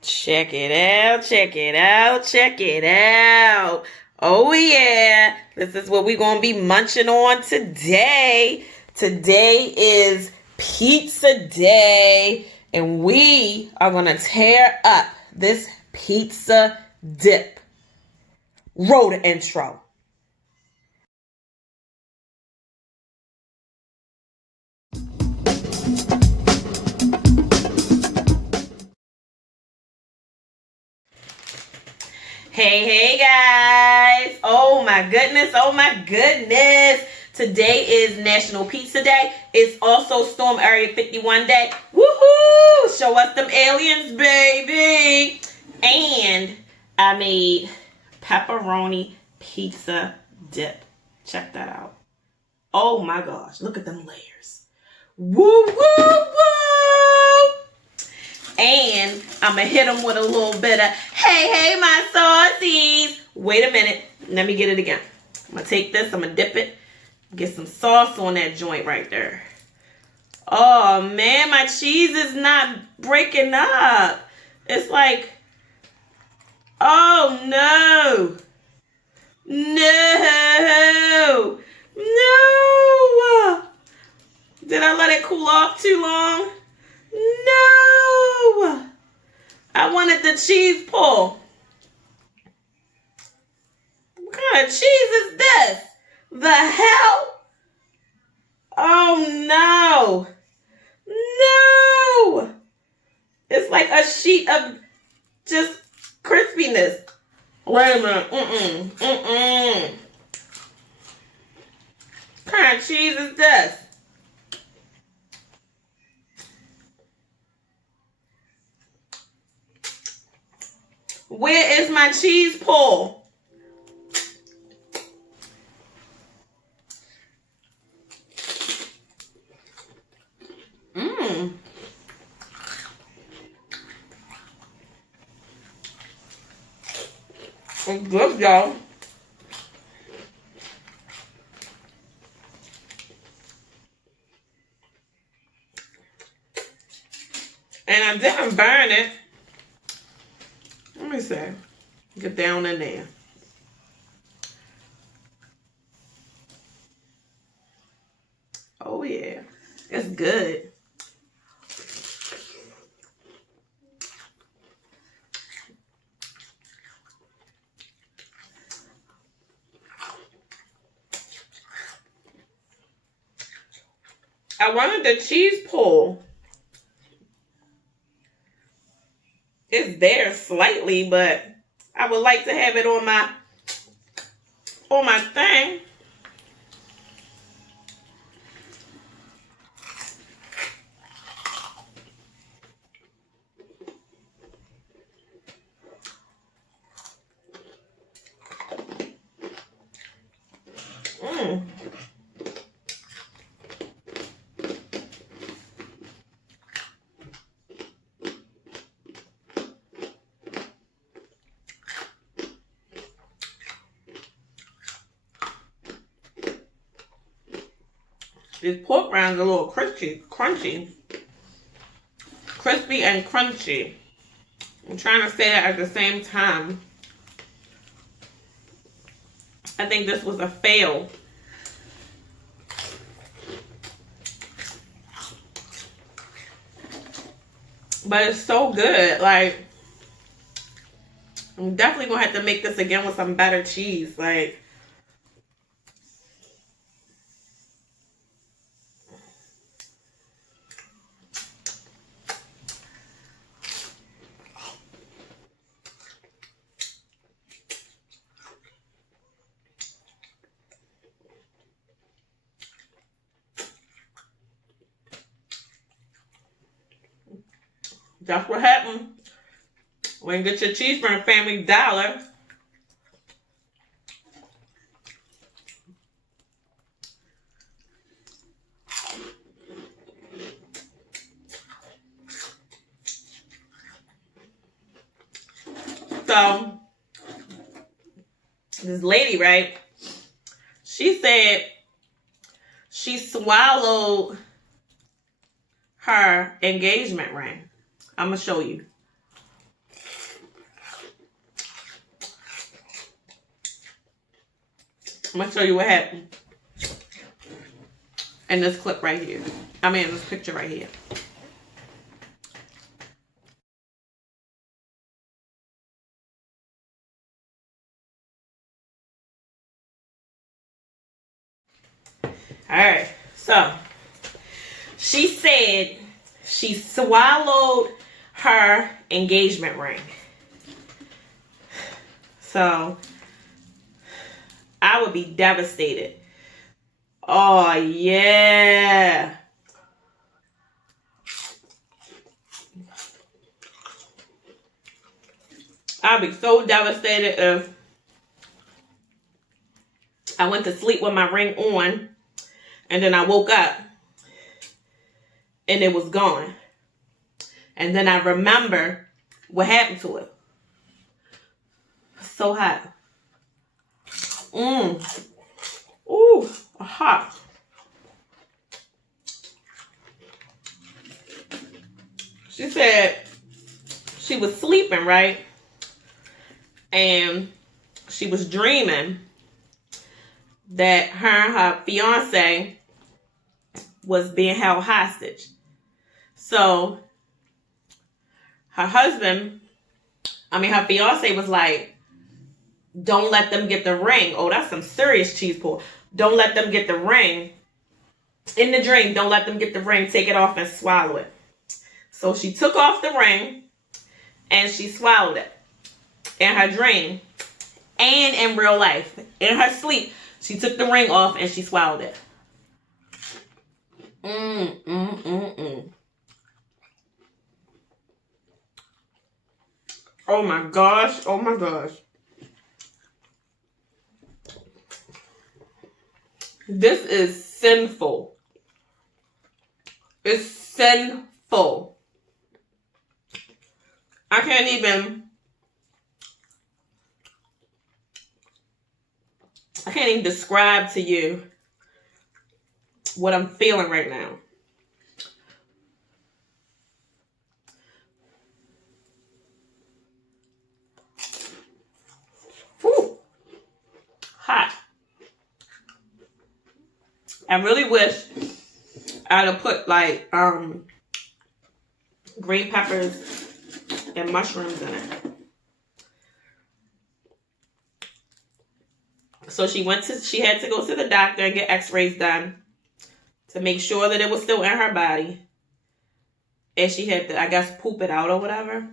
Check it out, check it out, check it out. Oh yeah, this is what we're going to be munching on today. Today is pizza day, and we are going to tear up this pizza dip. Roll the intro. Hey guys. Oh my goodness, oh my goodness. Today is National Pizza Day. It's also Storm Area 51 Day. Woohoo! Show us them aliens, baby. And I made pepperoni pizza dip. Check that out. Oh my gosh, look at them layers. Woo, woo, woo! And I'm going to hit them with a little bit of, hey, my saucies. Wait a minute. Let me get it again. I'm going to take this. I'm going to dip it. Get some sauce on that joint right there. Oh, man. My cheese is not breaking up. It's like, oh, no. No. No. Did I let it cool off too long? No! I wanted the cheese pull. What kind of cheese is this? The hell? Oh no! No! It's like a sheet of just crispiness. Wait a minute. What kind of cheese is this? Where is my cheese pull? It's good, y'all. And I didn't burn it. Let me see. Get down in there. Oh yeah. It's good. I wanted the cheese pull. It's there slightly, but I would like to have it on my thing. These pork rinds are a little crispy and crunchy. I'm trying to say that at the same time. I think this was a fail. But it's so good. Like, I'm definitely going to have to make this again with some better cheese. Like, that's what happened when you get your cheese from Family Dollar. So, this lady, right? She said she swallowed her engagement ring. I'm going to show you. I'm going to show you what happened in this clip right here. I mean, in this picture right here. Alright, so she said she swallowed her engagement ring. So I would be devastated. Oh, yeah. I'd be so devastated if I went to sleep with my ring on and then I woke up and it was gone. And then I remember what happened to it. So hot. Ooh, hot. She said she was sleeping, right? And she was dreaming that her fiance was being held hostage. So her fiance was like, don't let them get the ring. Oh, that's some serious cheese pull. Don't let them get the ring. In the dream, don't let them get the ring. Take it off and swallow it. So she took off the ring and she swallowed it. In her dream and in real life. In her sleep, she took the ring off and she swallowed it. Oh my gosh. Oh my gosh. This is sinful. It's sinful. I can't even describe to you what I'm feeling right now. Whew. Hot. I really wish I'd have put like green peppers and mushrooms in it. So she had to go to the doctor and get x-rays done to make sure that it was still in her body. And she had to, I guess, poop it out or whatever.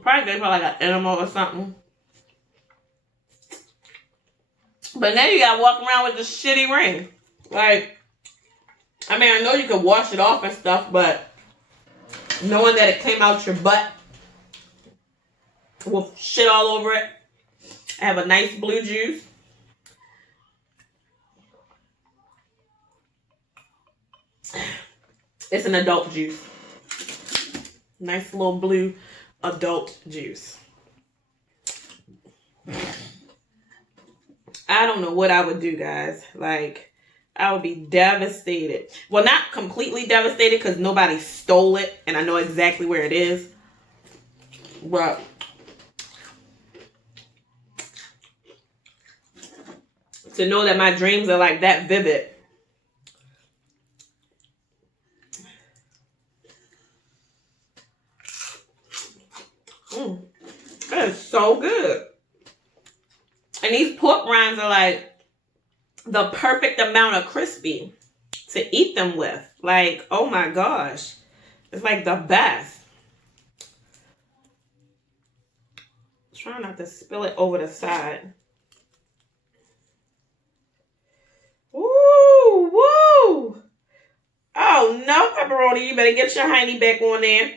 Probably gave her like an animal or something. But now you gotta walk around with this shitty ring. Like, I mean, I know you can wash it off and stuff, but knowing that it came out your butt with shit all over it. I have a nice blue juice. It's an adult juice. Nice little blue adult juice. I don't know what I would do, guys. Like, I would be devastated. Well, not completely devastated because nobody stole it and I know exactly where it is. But to know that my dreams are like that vivid. That is so good. And these pork rinds are like the perfect amount of crispy to eat them with. Like, oh my gosh. It's like the best. Try not to spill it over the side. Woo! Woo! Oh no, pepperoni. You better get your hiney back on there.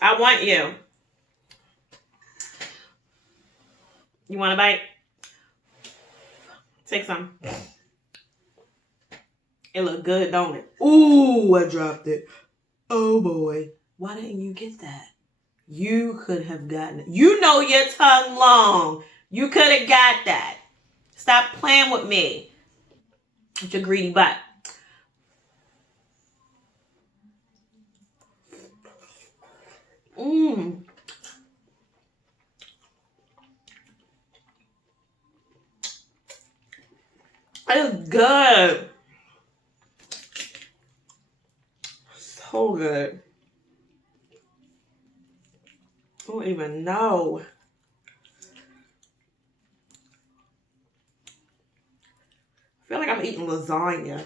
I want you. You want a bite? Take some. It look good, don't it? Ooh, I dropped it. Oh boy. Why didn't you get that? You could have gotten it. You know your tongue long. You could have got that. Stop playing with me. With your greedy butt. Mmm. It's good. So good. I don't even know. I feel like I'm eating lasagna.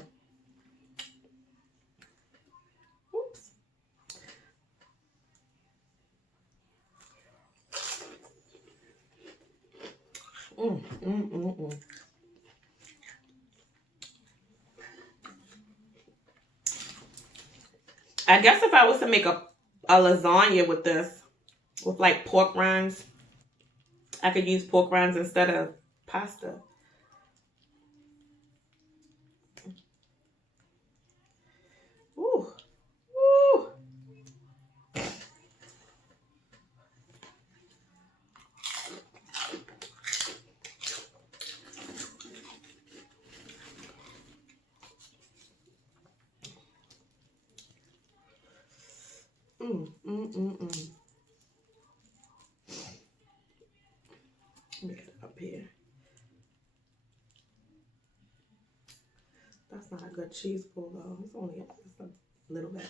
Oops. I guess if I was to make a lasagna with this, with like pork rinds, I could use pork rinds instead of pasta. Ooh. Ooh. Let me get it up here. That's not a good cheese pull though. It's only just a little bit.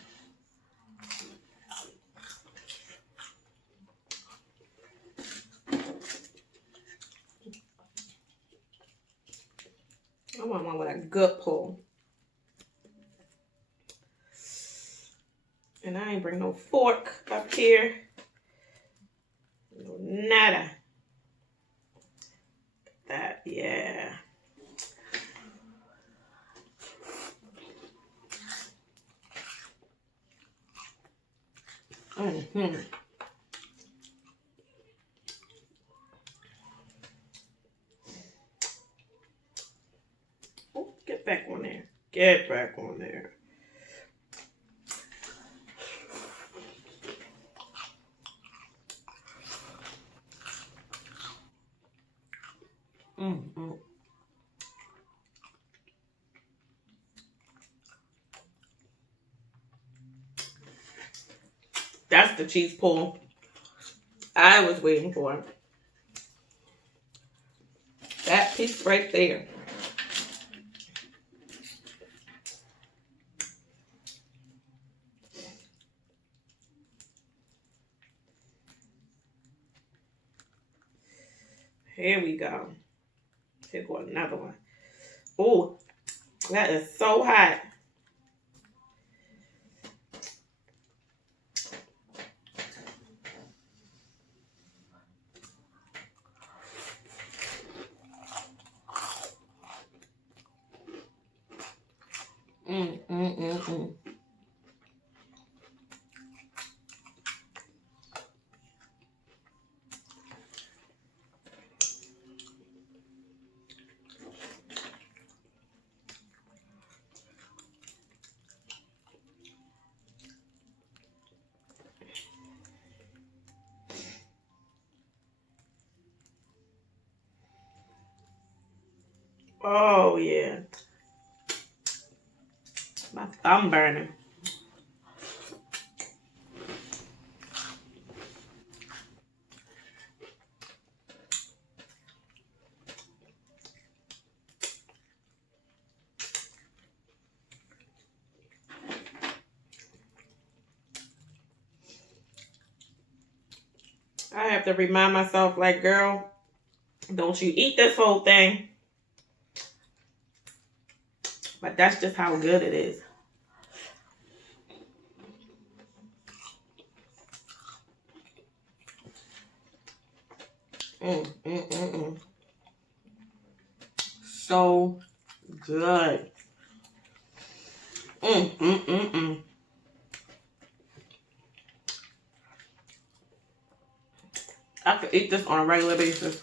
I want one with a good pull. And I ain't bring no fork up here. No nada. That, yeah. Oh, get back on there. Get back on there. That's the cheese pull I was waiting for. That piece right there. Here we go. Here go another one. Oh, that is so hot. Oh, yeah. My thumb burning. I have to remind myself, like, girl, don't you eat this whole thing. But that's just how good it is. So good. I could eat this on a regular basis.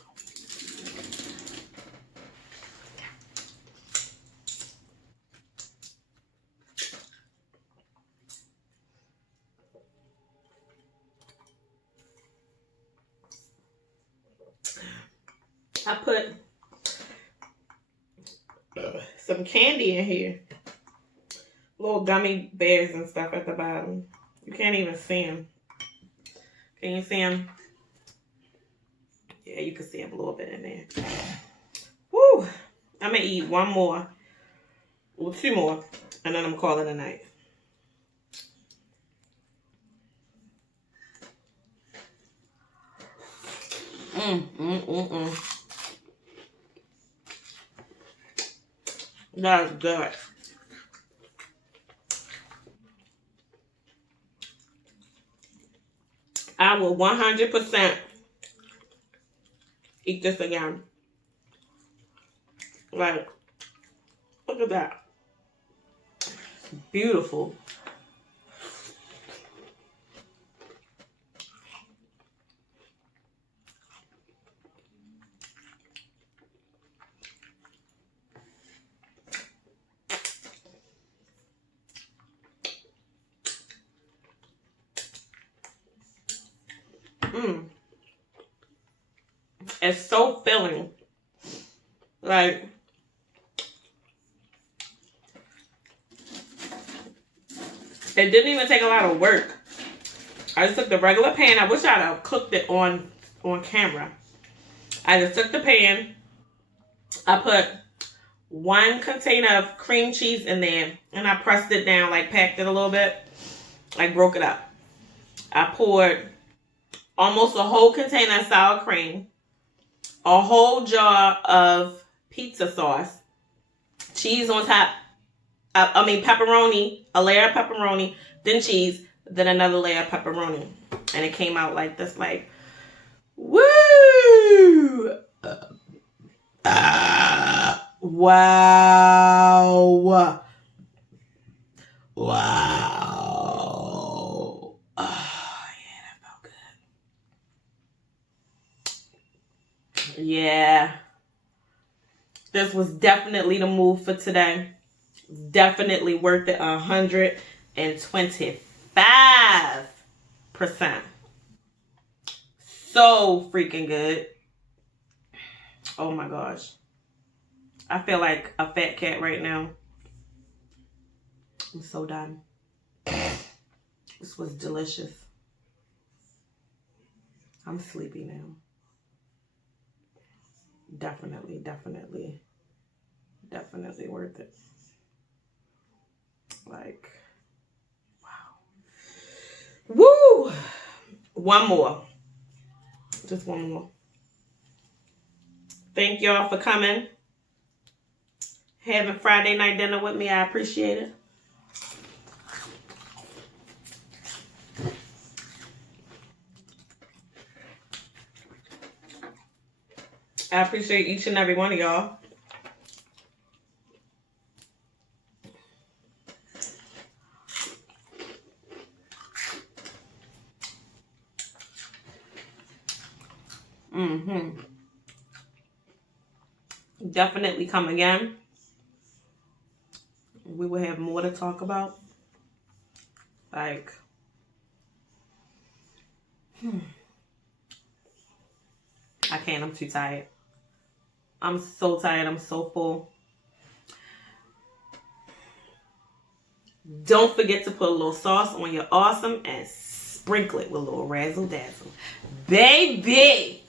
I put some candy in here. Little gummy bears and stuff at the bottom. You can't even see them. Can you see them? Yeah, you can see them a little bit in there. Woo! I'm going to eat one more. Well, two more. And then I'm calling it a night. That's good. I will 100% eat this again. Like, look at that. Beautiful. It's so filling. Like, it didn't even take a lot of work. I just took the regular pan. I wish I'd have cooked it on camera. I just took the pan. I put one container of cream cheese in there, and I pressed it down, like packed it a little bit, like broke it up. I poured almost a whole container of sour cream, a whole jar of pizza sauce, cheese on top, pepperoni, a layer of pepperoni, then cheese, then another layer of pepperoni. And it came out like this, like, woo! Wow. Wow. Oh, yeah, that felt good. Yeah. This was definitely the move for today. Definitely worth it 125%. So freaking good. Oh my gosh. I feel like a fat cat right now. I'm so done. This was delicious. I'm sleepy now. Definitely worth it. Like, wow. Woo! One more. Just one more. Thank y'all for coming. Having Friday night dinner with me. I appreciate it. I appreciate each and every one of y'all. Definitely come again. We will have more to talk about. Like, I can't. I'm too tired. I'm so tired. I'm so full. Don't forget to put a little sauce on your awesome and sprinkle it with a little razzle dazzle. Baby!